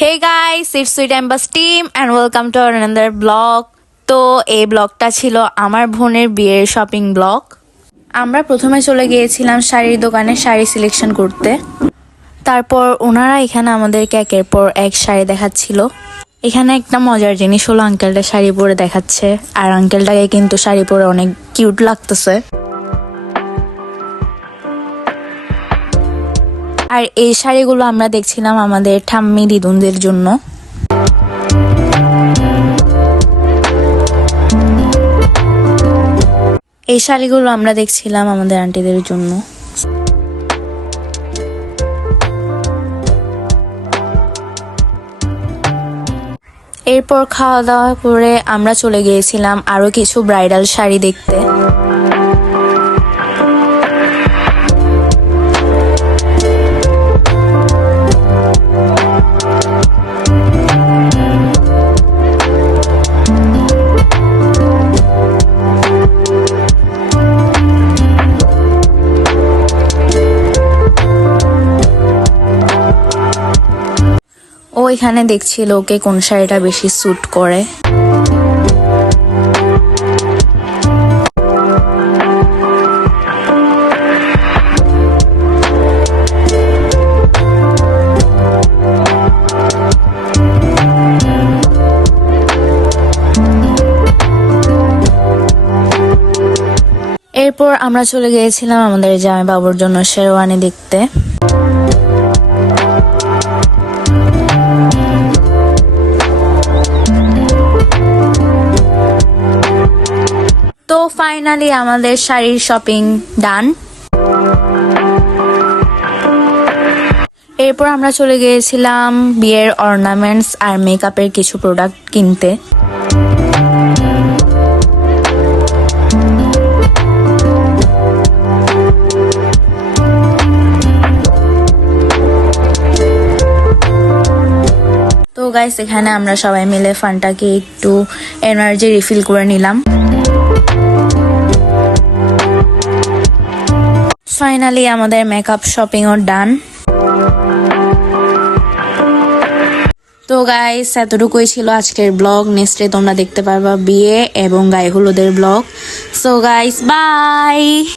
Hey guys, it's Sweet Ambas team and welcome to another vlog. তো এই ব্লগটা ছিল আমার বোনের বিয়ের শপিং ব্লগ। আমরা প্রথমে চলে গিয়েছিলাম শাড়ির দোকানে শাড়ি সিলেকশন করতে। তারপর ওনারা এখানে আমাদেরকে একের পর এক শাড়ি দেখাচ্ছিল। এখানে একটা মজার জিনিস হলো আঙ্কেলটা শাড়ি পরে দেখাচ্ছে আর আঙ্কেলটাকে কিন্তু শাড়ি পরে অনেক কিউট লাগতেছে। আর এই শাড়িগুলো আমরা দেখছিলাম আমাদের ঠাম্মি দিদুনদের জন্য। এই শাড়িগুলো আমরা দেখছিলাম আমাদের আন্টিদের জন্য। এরপর খাওয়া দাওয়া করে আমরা চলে গিয়েছিলাম আরো কিছু ব্রাইডাল শাড়ি দেখতে। ও এখানে দেখছিল ওকে কোন শাড়িটা বেশি স্যুট করে। এরপর আমরা চলে গিয়েছিলাম আমাদের জামাই বাবুর জন্য শেরওয়ানি দেখতে। তো ফাইনালি আমাদের শাড়ির শপিং ডান। এরপর আমরা চলে গিয়েছিলাম বিয়ের অর্নামেন্টস আর মেকআপের কিছু প্রোডাক্ট কিনতে। তো গাইস এখানে আমরা সবাই মিলে ফানটাকে একটু এনার্জি রিফিল করে নিলাম। ফাইনালি আমাদের মেকআপ শপিং ও ডান। তো গাইস এতটুকুই ছিল আজকের ব্লগ। নেক্সটে তোমরা দেখতে পারবা বিয়ে এবং গায়ে হলুদের ব্লগ। So guys bye.